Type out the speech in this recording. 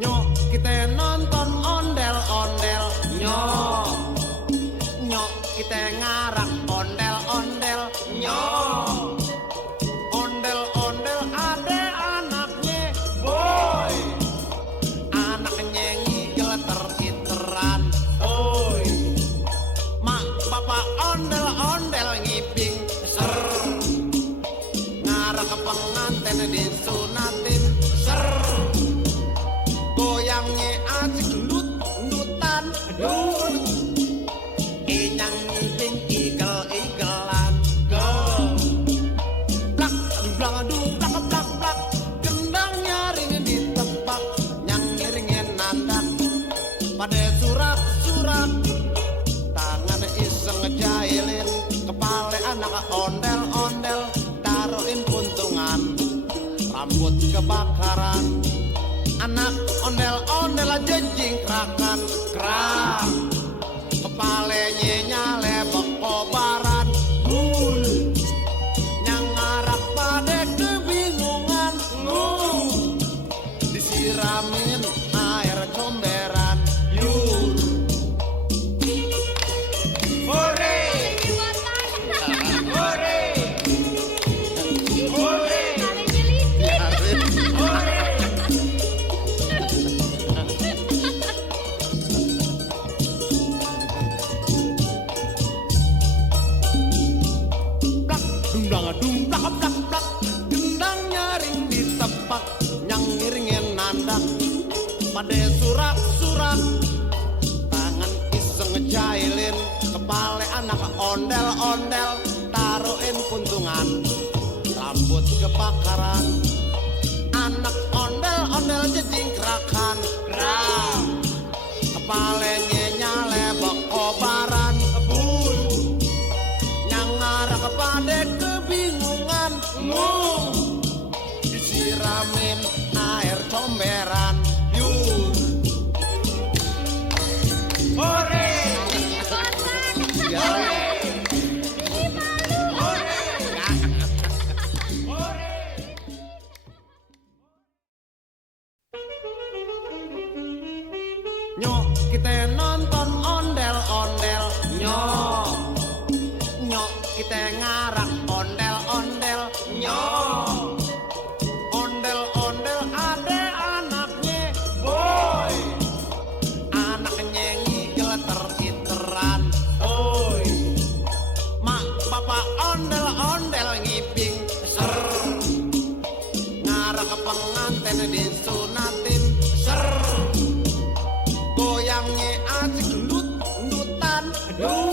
Nyok kita nonton ondel-ondel. Nyok nyok kita ngarak ondel-ondel. Nyok ondel-ondel ada anaknya boy. Anaknya ngigel ter-iteran. Oi mak bapak ondel-ondel ngiping ser. Ngarak pengantin disunatin ser. Goyangnya asik ndut-ndutan. Aduh inyang ngiping igel-igelan. Go blak blak aduh blak blak blak. Gendang nyaring ditebak. Nyang ngiringin nandak pada surak-surak. Tangan iseng ngejailin kepala anak ondel-ondel. Taruhin puntungan rambut kebakaran. Anak ondel-ondel aja jingkrakan kerak. Kepalanya nyale bekobaran. Nyang ngarap pada kebingungan. Disiramin air comberan. Yur hore hore hore hore. Dung blak blak blak. Gendang nyaring ditepak. Nyang ngiringin nandak pada surak-surak. Tangan iseng ngejailin kepala anak ondel-ondel. Taruhin puntungan rambut kebakaran. Anak ondel-ondel jejingkrakan gerak. Kepalanya nyale bekobaran. Nyang ngarah kepada kebingungan. Disiramin air comberan. Yur hore hore nyok kita nonton ondel-ondel. Nyok nyok kita ngarak ondel-ondel. Nyok ondel-ondel ada anaknya boy. Anaknya ngigel ter-iteran. Oi mak bapak ondel-ondel ngiping ser. Ngarak pengantin disunatin ser. Goyangnya asik ndut-ndutan. Aduh